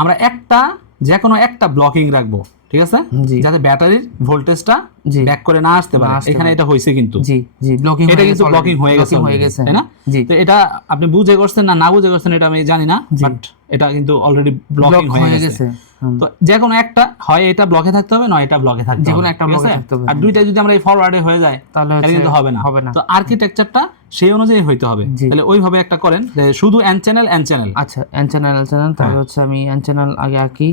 আমরা একটা যে কোনো একটা ব্লকিং রাখবো, ঠিক আছে, যাতে ব্যাটারির ভোল্টেজটা ব্যাক করে না আসতে পারে। এখানে এটা হইছে কিন্তু এটা কিন্তু ব্লকিং হয়ে গেছে, তাই না? তো এটা আপনি বুঝে করছেন না বুঝে করছেন এটা আমি জানি না, বাট এটা কিন্তু অলরেডি ব্লকিং হয়ে গেছে। তো যে কোনো একটা হয় এটা ব্লকে থাকতে হবে, নয় এটা ব্লকে থাকতে হবে, যে কোনো একটা ব্লকে থাকতে হবে। আর দুইটা যদি আমরা এই ফরওয়ার্ডে হয়ে যায় তাহলে কিন্তু হবে না। তো আর্কিটেকচারটা সেই অনুযায়ী হইতে হবে। তাহলে ওইভাবে একটা করেন যে শুধু এন চ্যানেল এন চ্যানেল। আচ্ছা, এন চ্যানেল তাহলে হচ্ছে আমি এন চ্যানেল আগে আঁকি।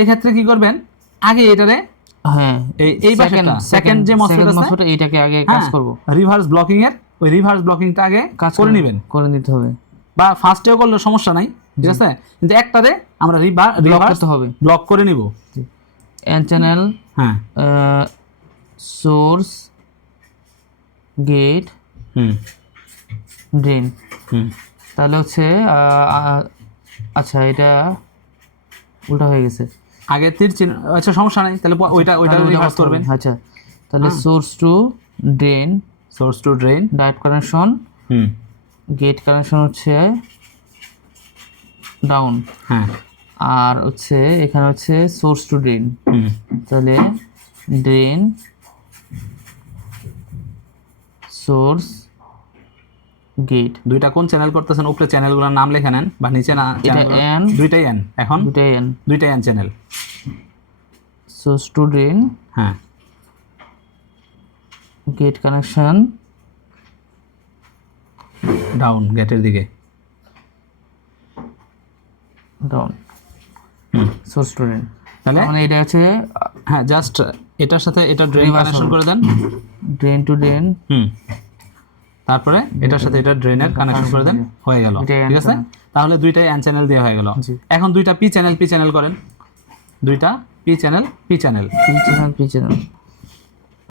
এই ক্ষেত্রে কি করবেন, আগে এটারে এই পাশেরটা সেকেন্ড যে মসফেট আছে এইটাকে আগে কাজ করব, রিভার্স ব্লকিং এর ওই রিভার্স ব্লকিংটা আগে কাজ করে নেবেন, করে নিতে হবে, বা ফার্স্টেও করলে সমস্যা নাই, ঠিক আছে, কিন্তু একটারে আমরা রিভার্স হবে, ব্লক করে নিব। N channel source gate drain. তাহলে হচ্ছে আচ্ছা এটা উল্টা হয়ে গেছে, আগে তীর চিহ্ন, আচ্ছা সমস্যা নাই, তাহলে ওইটা রিভার্স করবেন। আচ্ছা তাহলে source to drain direct connection, gate connection হচ্ছে ডাউন, আর হচ্ছে এখানে হচ্ছে সোর্স টু ড্রেন, তাহলে ড্রেন সোর্স গেট। দুইটা কোন চ্যানেল করতেছেন উপরে চ্যানেলগুলোর নাম লিখে নেন, বা নিচে না দুইটাই এন, এখন দুইটাই N channel. Source to drain gate connection down, গেটের দিকে ডাউন, সোর্স টু ড্রেন। তাহলে মানে এটা আছে জাস্ট এটার সাথে এটা ড্রেন কানেকশন করে দেন, ড্রেন টু ড্রেন, তারপরে এটার সাথে এটা ড্রেনের কানেকশন করে দেন, হয়ে গেল, ঠিক আছে। তাহলে দুইটাই এন চ্যানেল দিয়ে হয়ে গেল। এখন দুইটা পি চ্যানেল করেন, দুইটা পি চ্যানেল